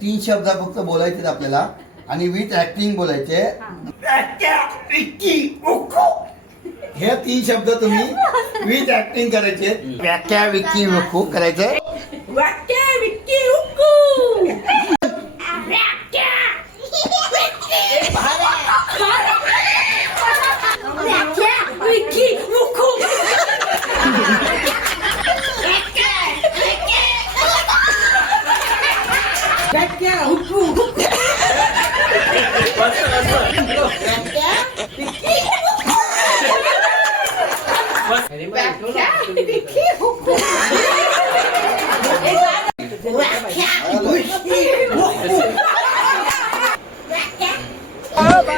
3 शब्द फक्त बोलायचे आपल्याला आणि विथ ऍक्टिंग बोलायचे. हे 3 शब्द तुम्ही विथ ऍक्टिंग करायचे. व्याख्या विक्की वक्कू करायचे. व्याख्या विक्की वक्कू. व्याख्या विक्की वक्कू. व्याख्या हुक्कू. व्याख्या